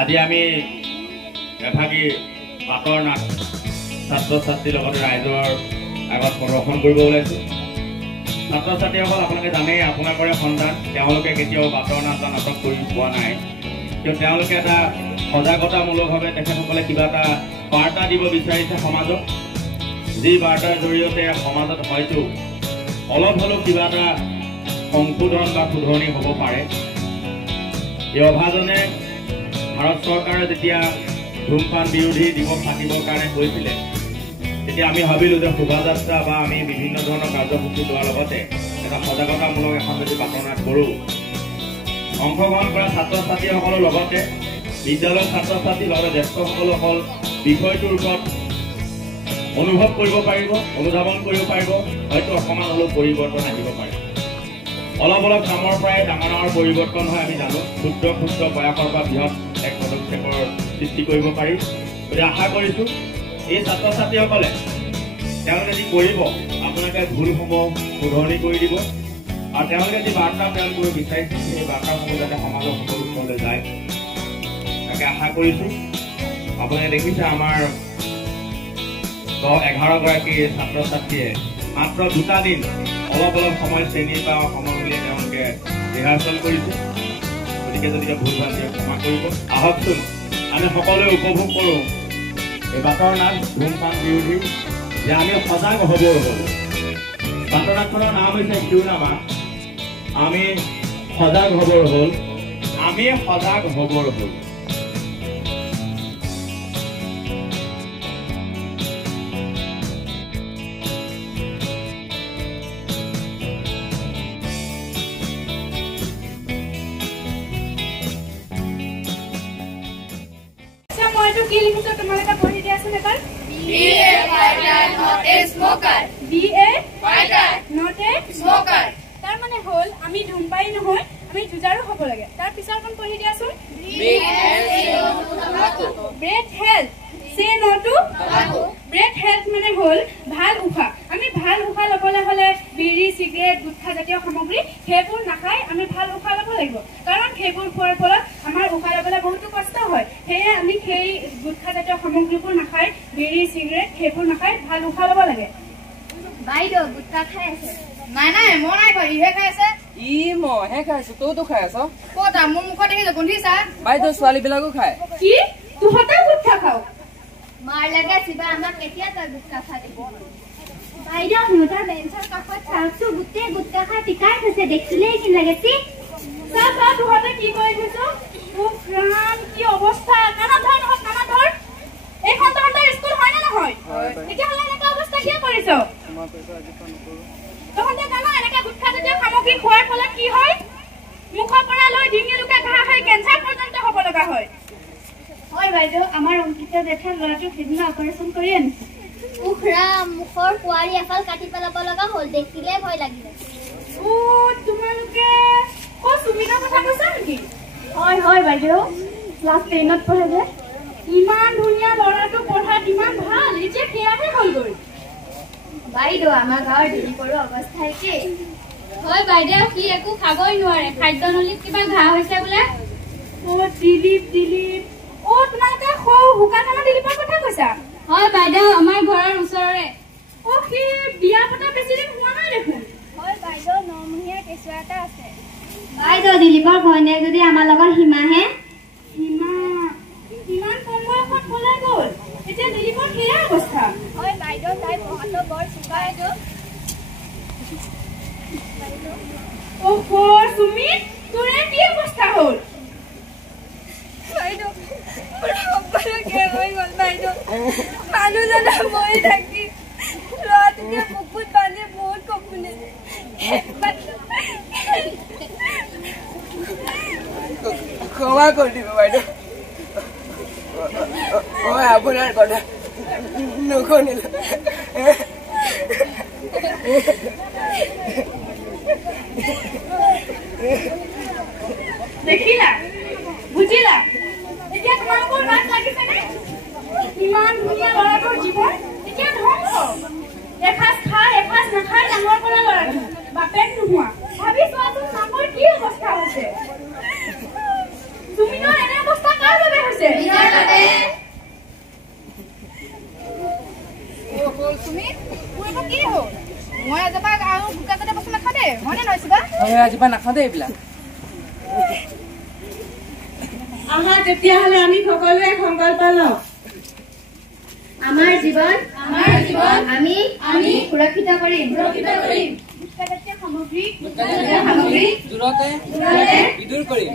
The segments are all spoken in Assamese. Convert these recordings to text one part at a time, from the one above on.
আজি আমি এভাগী বাটৰ নাট ছাত্ৰ ছাত্ৰীৰ লগতে ৰাইজৰ আগত প্ৰদৰ্শন কৰিব ওলাইছোঁ। ছাত্ৰ ছাত্ৰীসকল আপোনালোকে জানেই আপোনালোকৰে সন্তান, তেওঁলোকে কেতিয়াও বাটৰ নাট বা নাটক কৰি পোৱা নাই, কিন্তু তেওঁলোকে এটা সজাগতামূলকভাৱে তেখেতসকলে কিবা এটা বাৰ্তা দিব বিচাৰিছে সমাজক, যি বাৰ্তাৰ জৰিয়তে সমাজত হয়তো অলপ হ'লেও কিবা এটা সংশোধন বা শুধৰণি হ'ব পাৰে। এই অভাজনে ভাৰত চৰকাৰে যেতিয়া ধূমপান বিৰোধী দিৱস পাতিবৰ কাৰণে কৈছিলে, তেতিয়া আমি ভাবিলোঁ যে শোভাযাত্ৰা বা আমি বিভিন্ন ধৰণৰ কাৰ্যসূচী লোৱাৰ লগতে এটা সজাগতামূলক এখন যদি বাটৰ নাট কৰোঁ, অংশগ্ৰহণ কৰা ছাত্ৰ ছাত্ৰীসকলৰ লগতে বিদ্যালয়ৰ ছাত্ৰ ছাত্ৰীৰ লগতে জ্যেষ্ঠসকলসকল বিষয়টোৰ ওপৰত অনুভৱ কৰিব পাৰিব, অনুধাৱন কৰিব পাৰিব, হয়তো অকণমান হ'লেও পৰিৱৰ্তন আহিব পাৰে। অলপ অলপ কামৰ পৰাই ডাঙৰ ডাঙৰ পৰিৱৰ্তন হয় আমি জানো। ক্ষুদ্ৰ ক্ষুদ্ৰ প্ৰয়াসৰ পৰা বৃহৎ এক পদক্ষেপৰ সৃষ্টি কৰিব পাৰি। গতিকে আশা কৰিছোঁ এই ছাত্ৰ ছাত্ৰীসকলে তেওঁলোকে যি কৰিব, আপোনালোকে ভুলসমূহ শুধৰণি কৰি দিব আৰু তেওঁলোকে যি বাৰ্তা প্ৰেৰণ কৰিব বিচাৰিছে সেই বাৰ্তাসমূহ যাতে সমাজৰ সকলো ওচৰলৈ যায়, তাকে আশা কৰিছোঁ। আপোনালোকে দেখিছে আমাৰ 10-11 গৰাকী ছাত্ৰ ছাত্ৰীয়ে মাত্ৰ 2টা দিন অলপ অলপ সময় শ্ৰেণীৰ পৰা সময় উলিয়াই তেওঁলোকে ৰিহাৰ্চেল কৰিছে। গতিকে যদিকে ভুল ভ্ৰান্তি ক্ষমা কৰিব। আহকচোন আমি সকলোৱে উপভোগ কৰোঁ এই বাটৰ নাট ধূমপান বিৰোধী, যে আমি সজাগ হ'বৰ হ'ল। বাটৰ নাটখনৰ নাম হৈছে শিৰোনামা আমি সজাগ হ'বৰ হ'ল, আমি সজাগ হ'বৰ হ'ল। কি লিখিছো তোমালোকে পঢ়ি দিয়াচোন এবাৰ। BA fighter not a smoker. BA fighter not a smoker. তাৰ মানে হ'ল আমি ধূমপায়ী নহয়, আমি যুঁজাৰু হ'ব লাগে। তাৰ পিছৰখন পঢ়ি দিয়াচোন। Breath health say no two breath health মানে হ'ল ভাল উশাহ। আমি ভাল উশাহ ল'বলৈ হ'লে বিড়ি চিগাৰেট গুটখা জাতীয় সামগ্ৰী সেইবোৰ নাখাই আমি ভাল উশাহ ল'ব লাগিব, কাৰণ সেইবোৰ খোৱাৰ ফলত আমাৰ উশাহ ল'বলৈ বহুতো কষ্ট হয়। সেয়ে আমি সেই গুটখা জাতীয় সামগ্ৰীবোৰ নাখাই, বিড়ি চিগাৰেট সেইবোৰ নাখাই ভাল উশাহ ল'ব লাগে। বাইদেউ গুটখা খাই আছে? নাই নাই মই নাই খোৱা, ইহে খাই আছে। ই মইহে খাইছো, তইতো খাই আছ? ক'তা মোৰ মুখত দেখিছে গোন্ধিছা? বাইদেউ ছোৱালী বিলাকো খায়। কি তহঁতে গুটখা খাও? মাৰ লাগে শিৱা আমাক কেতিয়া তই গুটখা খাই দিব? বাইদেউ সিহঁতৰ বেঞ্চৰ কাষত চাওকচোন, গোটেই গুটখা খাই পিকাই থৈছে, দেখিলেই কি লাগে। তহঁতে কি কৰি থৈছ? কি অৱস্থা! কাণত ধৰ নহয়, কাণত ধৰ। এইখন তহঁতৰ স্কুল হয় নে নহয়? তেতিয়াহ'লে এনেকুৱা অৱস্থা কিয় কৰিছ? তহঁতে জানো এনেকে গুটখা জাতীয় সামগ্ৰী খোৱাৰ ফলত কি হয়? মুখৰ পৰা লৈ ডিঙিলৈকে ঘাঁ হৈ কেঞ্চাৰ পৰ্যন্ত হ'ব লগা হয়। হয় বাইদেউ, আমাৰ অংকিতা জেঠাৰ ল'ৰাটোক সেইদিনা অপাৰেশ্যন কৰি আনিছে। উখৰা মুখৰ পোৱাৰি এফাল কাটি পেলাব লগা হ'ল, দেখিলে ভয় লাগিলে। তোমালোকে সুমিতৰ কথা কৈছা নেকি? হয় হয় বাইদেউ, ক্লাছ 10ত পঢ়ে যে। ইমান ধুনীয়া ল'ৰাটো পঢ়াত ইমান ভাল, এতিয়া সেয়াহে হ'লগৈ। বাইদেউ আমাৰ গাঁৱৰ দিলীপৰো অৱস্থা একেই। হয় বাইদেউ, সি একো খাবই নোৱাৰে, খাদ্যনলীত কিবা ঘাঁ হৈছে বোলে। দিলীপ তোমালোকে শুকানৰ দিলীপৰ কথা কৈছা? হয় বাইদেউ, আমাৰ ঘৰৰ ওচৰৰে। সি বিয়া পতা বেছি দিন হোৱা নাই দেখোন। হয় বাইদেউ, 9মহীয়া কেঁচুৱা এটা আছে। বাইদেউ দিলীপৰ ভনীয়েক যদি আমাৰ লগত সীমাহে। ইমান কম বয়সত পলাই গ'ল, এতিয়া দিলীপৰ সেয়া অৱস্থা। হয় বাইদেউ, তাই পঢ়াটো বৰ চোকা বাইদেউ। সুমিত তোৰ কি অৱস্থা হ'ল? বাইদেউ সকলোকে হৈ গ'ল বাইদেউ। মানুহজনে মৰি থাকি ল'ৰাটোকে বুকুত বান্ধি বহুত কঁপুলে। ক্ষমা কৰি দিব বাইদেউ, মই আপোনাৰ কথা নুশুনিলো। দেখিলা, বুজিলা? এতিয়া তোমালোকৰ গাত লাগিছেনে? ইমান ধুনীয়া ল'ৰাটোৰ জীৱন এতিয়া ধ্বংস। এসাঁজ খাই এসাঁজ নাখাই ডাঙৰ কৰা ল'ৰাটো, বাপেক নোহোৱা। ভাবি চোৱাচোন মাকৰ কি অৱস্থা হৈছে। তুমি এনে অৱস্থা কাৰ বাবে এইবাৰ নাখাওঁ দেই এইবিলাক। আহা তেতিয়াহ'লে আমি সকলোৱে সংকল্প লওঁ। আমাৰ জীৱন আমি সুৰক্ষিত কৰিম। সামগ্ৰী দূৰতে বিদুৰ কৰিম।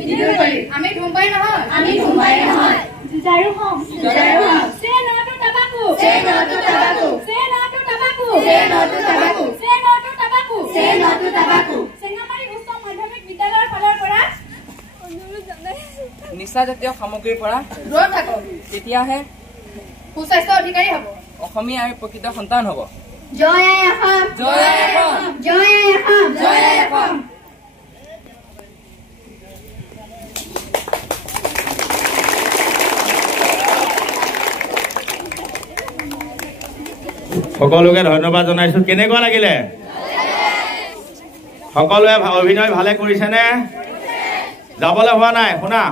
আমি ধূমপাই নহয় যুঁজাৰু হ'ম। Say no to tobacco. Say no to tobacco. Say no to tobacco. Say no to tobacco. Say no to tobacco. Say no to tobacco. Chengamari উচ্চ মাধ্যমিক বিদ্যালয়ৰ ফালৰ পৰা নিচাজাতীয় সামগ্ৰীৰ পৰা দূৰত থাকক। তেতিয়াহে সুস্বাস্থ্য অধিকাৰী হ'ব। অসমীয়া আৰু প্ৰকৃত সন্তান হ'ব। জয় আই অসম। জয় আই অসম। জয় আই অসম। জয় আই অসম। সকলোকে ধন্যবাদ জনাইছো। কেনেকুৱা লাগিলে? সকলোৱে অভিনয় ভালে কৰিছেনে? যাবলৈ হোৱা নাই? শুনা,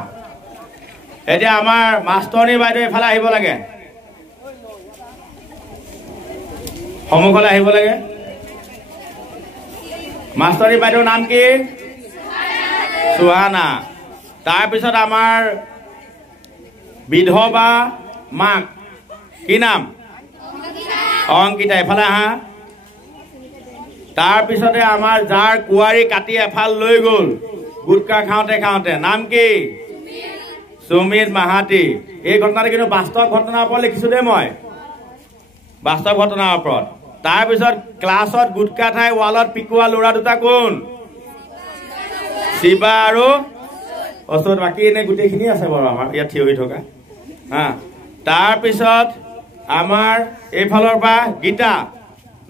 এতিয়া আমাৰ মাষ্টৰণী বাইদেউ এইফালে আহিব লাগে, সন্মুখলৈ আহিব লাগে। মাষ্টৰণী বাইদেউৰ নাম কি? চুহানা। তাৰপিছত আমাৰ বিধৱা মাক কি নাম? অংকিতা। এফালে আহা। তাৰপিছতে আমাৰ যাৰ কুঁৱাৰী কাটি এফাল লৈ গ'ল গুটকা খাওঁতে নাম কি? সুমিত মাহাতি। এই ঘটনাটো কিন্তু বাস্তৱ ঘটনাৰ ওপৰত লিখিছো দেই মই, বাস্তৱ ঘটনাৰ ওপৰত। তাৰপিছত ক্লাছত গুটকা খাই ৱালত পিকোৱা ল'ৰা দুটা কোন? শিৱা আৰু অচুত। বাকী এনে গোটেইখিনি আছে বাৰু আমাৰ ইয়াত থিয় হৈ থকা। হা, তাৰপিছত আমাৰ এইফালৰ পৰা গীতা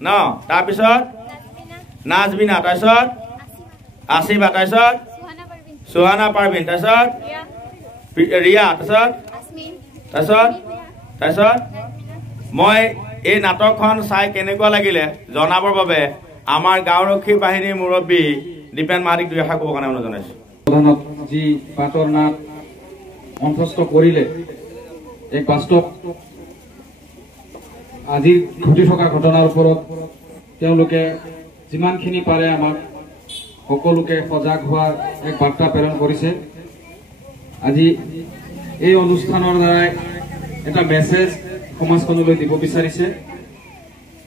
ন, তাৰপিছত নাজমিনা, তাৰপিছত আশীবা, তাৰপিছত সুহানা পাৰভিন, তাৰপিছত ৰিয়া, তাৰপিছত মই এই নাটকখন চাই কেনেকুৱা লাগিলে জনাবৰ বাবে আমাৰ গাঁওৰক্ষী বাহিনীৰ মুৰব্বী দীপেন মাহাতিক দুই এষাৰ ক'বৰ কাৰণে অনুৰোধ জনাইছো। প্ৰধানত যি বাটৰ নাট মঞ্চস্থ কৰিলে, এক বাস্তৱ আজি ঘটি থকা ঘটনাৰ ওপৰত তেওঁলোকে যিমানখিনি পাৰে আমাক সকলোকে সজাগ হোৱাৰ এক বাৰ্তা প্ৰেৰণ কৰিছে। আজি এই অনুষ্ঠানৰ দ্বাৰাই এটা মেছেজ সমাজখনলৈ দিব বিচাৰিছে,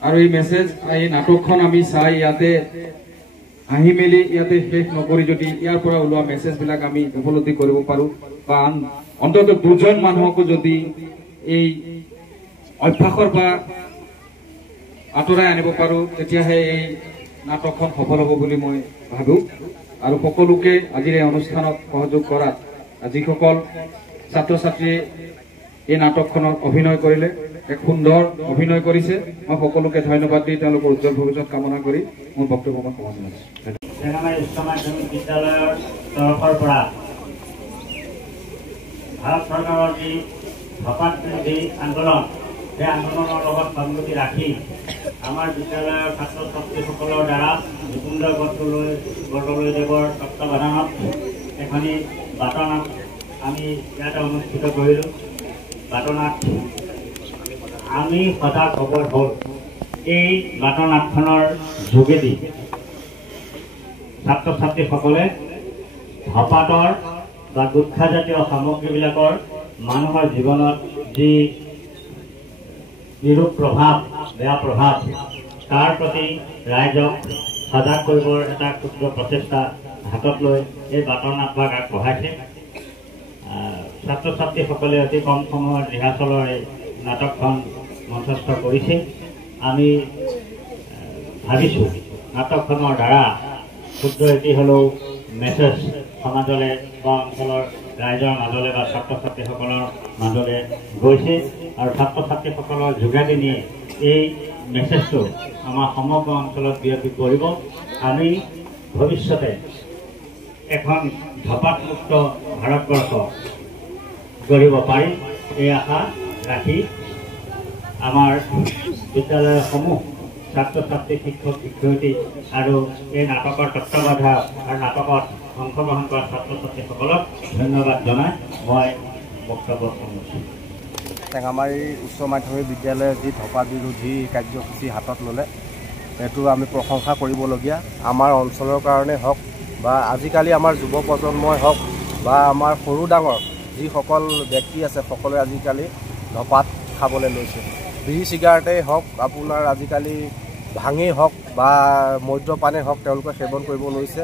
আৰু এই মেছেজ এই নাটকখন আমি চাই ইয়াতে হাঁহি মেলি ইয়াতে শেষ নকৰি যদি ইয়াৰ পৰা ওলোৱা মেছেজবিলাক আমি উপলব্ধি কৰিব পাৰোঁ, বা অন্তত দুজন মানুহকো যদি এই অভ্যাসৰ পৰা আঁতৰাই আনিব পাৰোঁ, তেতিয়াহে এই নাটকখন সফল হ'ব বুলি মই ভাবোঁ। আৰু সকলোকে আজিৰ এই অনুষ্ঠানত সহযোগ কৰাত যিসকল ছাত্ৰ ছাত্ৰীয়ে এই নাটকখনত অভিনয় কৰিলে, এক সুন্দৰ অভিনয় কৰিছে, মই সকলোকে ধন্যবাদ দি তেওঁলোকৰ উজ্জ্বল ভৱিষ্যত কামনা কৰি মোৰ বক্তব্যখন সমাপ্ত কৰিছোঁ। চেঙামাৰী উচ্চ মাধ্যমিক বিদ্যালয়ৰ তৰফৰ পৰা ভাৰত চৰকাৰৰ যি ধপাত বিৰোধী আন্দোলন, সেই আন্দোলনৰ লগত সংগতি ৰাখি আমাৰ বিদ্যালয়ৰ ছাত্ৰ ছাত্ৰীসকলৰ দ্বাৰা মুকুন্দ বৰদলৈদেৱৰ তত্বাৱধানত এখনি বাটৰ নাট আমি ইয়াতে অনুষ্ঠিত কৰিলোঁ। বাটৰ নাট আমি সজাগ হ'ব হ'ল। এই বাটৰ নাটখনৰ যোগেদি ছাত্ৰ ছাত্ৰীসকলে ধপাতৰ বা গুটখাজাতীয় সামগ্ৰীবিলাকৰ মানুহৰ জীৱনত যি বিৰূপ প্ৰভাৱ, বেয়া প্ৰভাৱ, তাৰ প্ৰতি ৰাইজক সজাগ কৰিবৰ এটা ক্ষুদ্ৰ প্ৰচেষ্টা হাতত লৈ এই বাটৰ নাটভাগ আগবঢ়াইছে। ছাত্ৰ ছাত্ৰীসকলে অতি কম সময়ত ৰিহাৰ্চলৰ এই নাটকখন মঞ্চস্থ কৰিছে। আমি ভাবিছোঁ নাটকখনৰ দ্বাৰা ক্ষুদ্ৰ এটি হ'লেও মেছেজ সমাজলৈ বা অঞ্চলৰ ৰাইজৰ মাজলৈ বা ছাত্ৰ ছাত্ৰীসকলৰ মাজলৈ গৈছে, আৰু ছাত্ৰ ছাত্ৰীসকলৰ যোগাদি নিয়ে এই মেছেজটো আমাৰ সমগ্ৰ অঞ্চলত বিয়পি পৰিব। আমি ভৱিষ্যতে এখন ধপাতমুক্ত ভাৰতবৰ্ষ গঢ়িব পাৰিম, এই আশা ৰাখি আমাৰ বিদ্যালয়সমূহ ছাত্ৰ ছাত্ৰী, শিক্ষক শিক্ষয়িত্ৰী আৰু এই নাটকৰ তত্ত্বাৱধায়ক আৰু নাটকত অংশগ্ৰহণ কৰা ছাত্ৰ ছাত্ৰীসকলক ধন্যবাদ জনাই মই বক্তব্য সামৰিছোঁ। চেঙামাৰী উচ্চ মাধ্যমিক বিদ্যালয়ে যি ধপাত বিৰোধী কাৰ্যসূচী হাতত ল'লে, সেইটো আমি প্ৰশংসা কৰিবলগীয়া। আমাৰ অঞ্চলৰ কাৰণে হওক বা আজিকালি আমাৰ যুৱ প্ৰজন্মই হওক বা আমাৰ সৰু ডাঙৰ যিসকল ব্যক্তি আছে সকলোৱে আজিকালি ধপাত খাবলৈ লৈছে। বিড়ি চিগাৰেটেই হওক আপোনাৰ আজিকালি ভাঙেই হওক বা মদ্যপানেই হওক তেওঁলোকে সেৱন কৰিব লৈছে,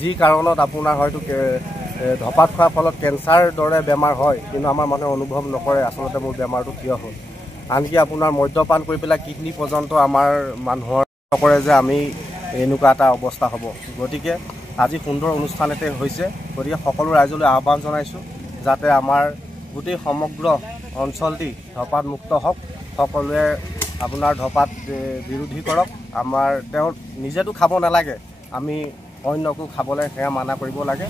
যি কাৰণত আপোনাৰ হয়তো ধপাত খোৱাৰ ফলত কেঞ্চাৰ দৰে বেমাৰ হয়, কিন্তু আমাৰ মানুহে অনুভৱ নকৰে আচলতে মোৰ বেমাৰটো কিয় হ'ল। আনকি আপোনাৰ মদ্যপান কৰি পেলাই কিডনী পৰ্যন্ত আমাৰ মানুহৰ নকৰে যে আমি এনেকুৱা এটা অৱস্থা হ'ব। গতিকে আজি সুন্দৰ অনুষ্ঠান এতে হৈছে, গতিকে সকলো ৰাইজলৈ আহ্বান জনাইছোঁ যাতে আমাৰ গোটেই সমগ্ৰ অঞ্চলটি ধপাত মুক্ত হওক, সকলোৱে আপোনাৰ ধপাত বিৰোধী কৰক। আমাৰ তেওঁ নিজেতো খাব নালাগে, আমি অন্যকো খাবলৈ সেয়া মানা কৰিব লাগে।